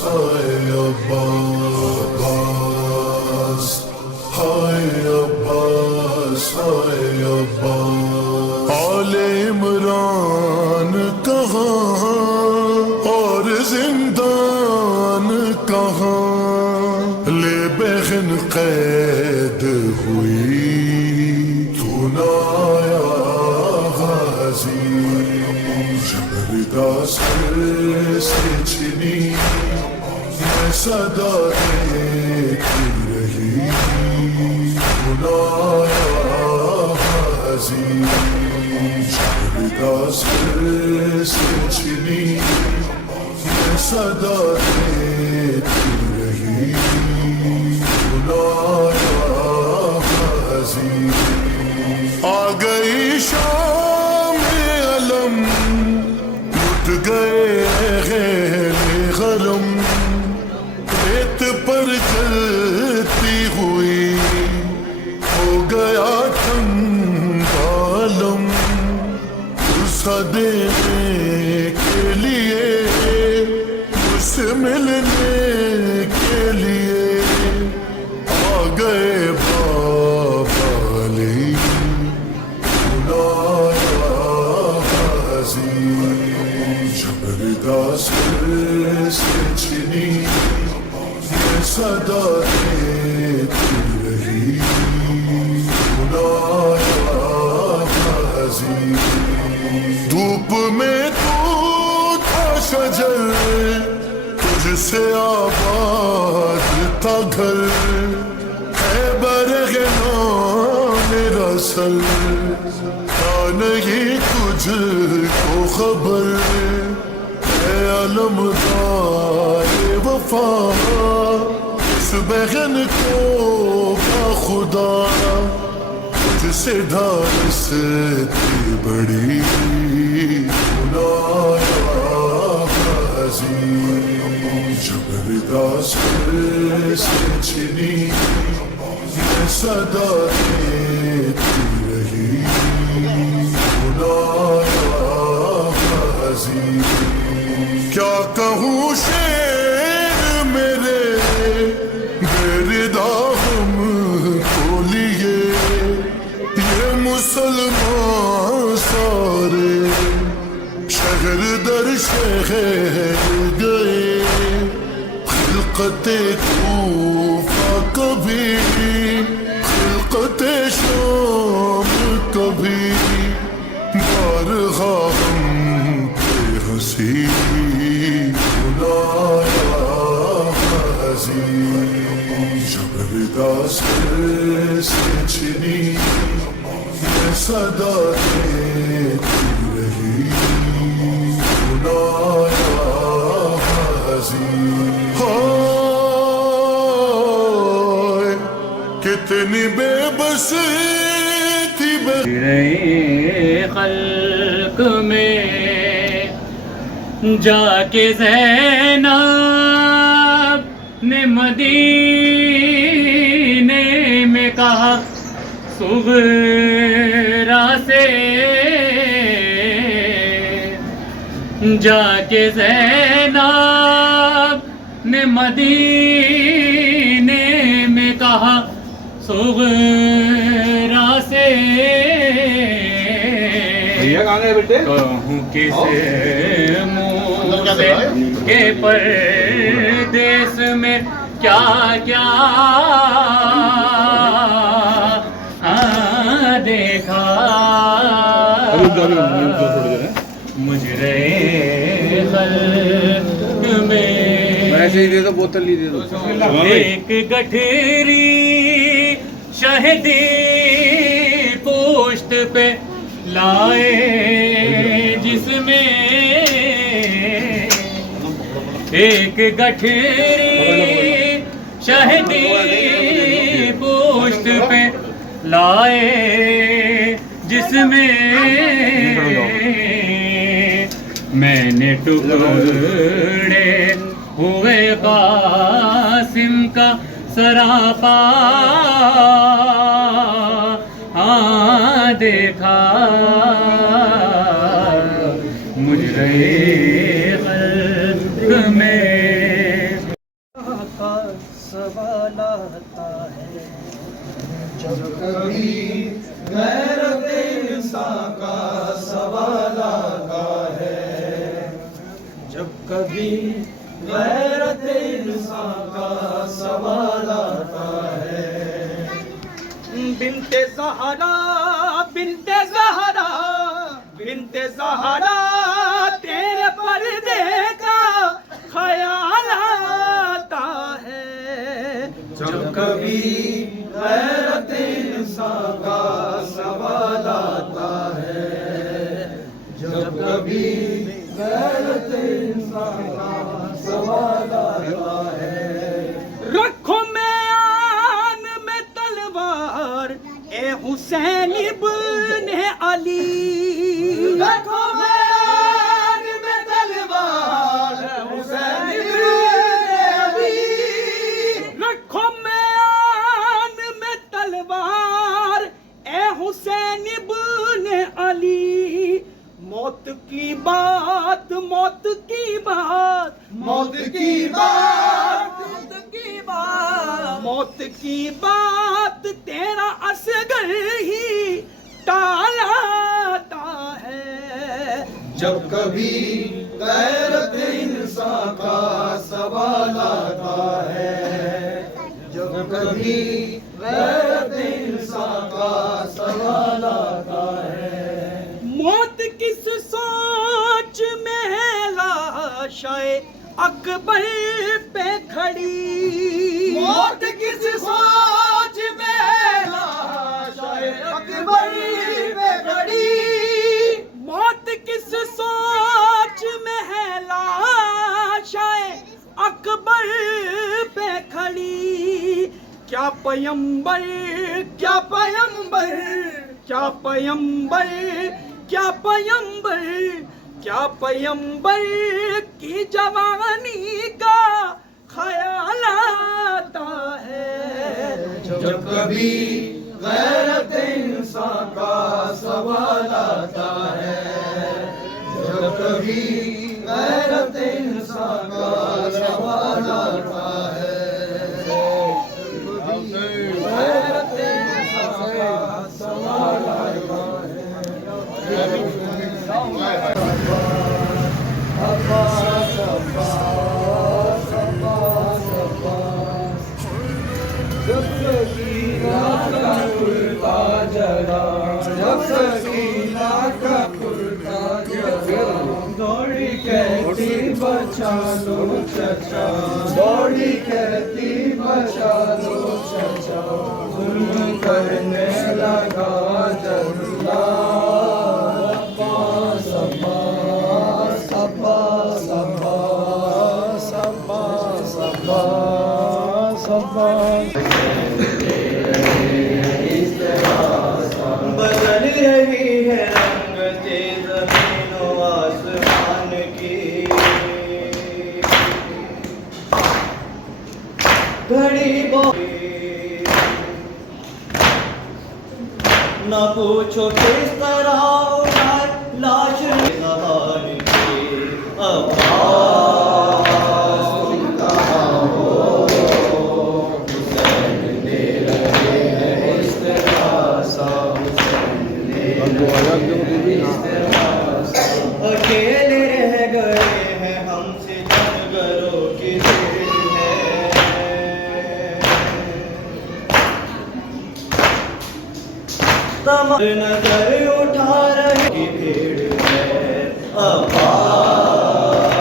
ہائے عباس ہائے عباس ہائے عباس آل عمران کہاں اور زندان کہاں لے بہن قید ہوئی تو نہ آیا غازی جبرداس سے چھنی میں صدا دیتی رہی تو نہ آیا غازی جبرداس سے چھنی میں صدا دیتی رہی تو نہ آیا غازی آ گئی شام علم لٹ گئے غرم ریت پر چلتی ہوئی ہو گیا ٹھنڈا عالم غصہ دینے کے لیے مجھ سے ملنے کے لیے آ گئے بابا علی جبرداس سے چھنی یہ صدا دیتی رہی تو آیا غازی دھوپ میں تو تھا شجر تجھ سے آباد تھا گھر خیبر غنام رسل نہیں تجھ کو خبر اے علمدار وفا اس بہن کو خدا تجھ سے ڈھارستی بڑی آیا غازی جبرداس سے چھنی یہ صدا دیتی رہی کیا کہوں شیر میرے گردا ہم کو لیے یہ مسلمان سارے شہر در شہر گئے خلقت کوفہ کبھی خلقت شام کبھی بارہا ہم پہ ہنسی بلایا غازی جبرداس سے چھنی یہ صدا دیتی رہی بلایا غازی ہائے کتنی بے بس خلق میں جا کے زینب نے مدینے میں کہا صغرا سے جا کے زینب نے مدینے میں کہا صغرا سے کہوں کس منہ سے کہ پردیس میں کیا کیا دیکھا مجرے خلق میں ایک گٹھری شہدی پوشت پہ لائے جس میں ایک گٹھری شہدی پوشت پہ لائے جس میں میں نے ٹکڑے ہوئے قاسم کا سراپا دیکھا مجرے خلق میں کبھی غیرت انسان کا سوال آتا ہے. بنت زہرا بنت زہرا بنت زہرا تیرے پردے کا خیال آتا ہے. جب کبھی غیرت انسان کا سوال آتا ہے. جب کبھی غیرت انسان کا سوال آتا ہے. رکھو میان میں تلوار اے حسین ابن علی. رکھو میان میں تلوار حسین ابن علی. رکھو میان میں تلوار اے حسین ابن علی. موت کی بات موت کی بات موت کی بات موت کی بات موت کی بات تیرا اصغر ہی ٹالاتا ہے. جب کبھی غیرت انسان کا سوال آتا ہے. جب کبھی غیرت انسان کا سوال آتا ہے. موت کس سوچ میں ہے لاشائے اکبر پہ کھڑی. موت کس سوچ میں ہے لاشائے اکبر پہ کھڑی. موت کس سوچ میں ہے لاشائے اکبر پہ کھڑی. کیا پیمبر کیا پیمبر کیا پیمبر کیا پیمبر کیا پیمبر کی جوانی کا خیال آتا ہے. جب کبھی غیرت انسان کا سوال آتا ہے. جب کبھی غیرت انسان کا سوال آتا ہے. غیرت انسان کا سوال آتا ہے. دوڑی کہتی بچا لو چچا دوڑی کہتی بچا لو چچا ظلم کرنے لگا جلدا. سبا سبا سبا سبا سبا سبا بدل رہی ہے رنگتے زمین و آسمان کی. گھڑی نہ پوچھو کس طرح اٹھائے لاش زبان کی. عباس تم کہاں ہو حسین دے رہے ہیں استغاثہ. حسین دے رہے ہیں استغاثہ. اکیلے رہ گئے ہیں ہم سے جنگروں کی بھیڑ ہے. نظر اٹھا رہی بھیڑ ہے. عباس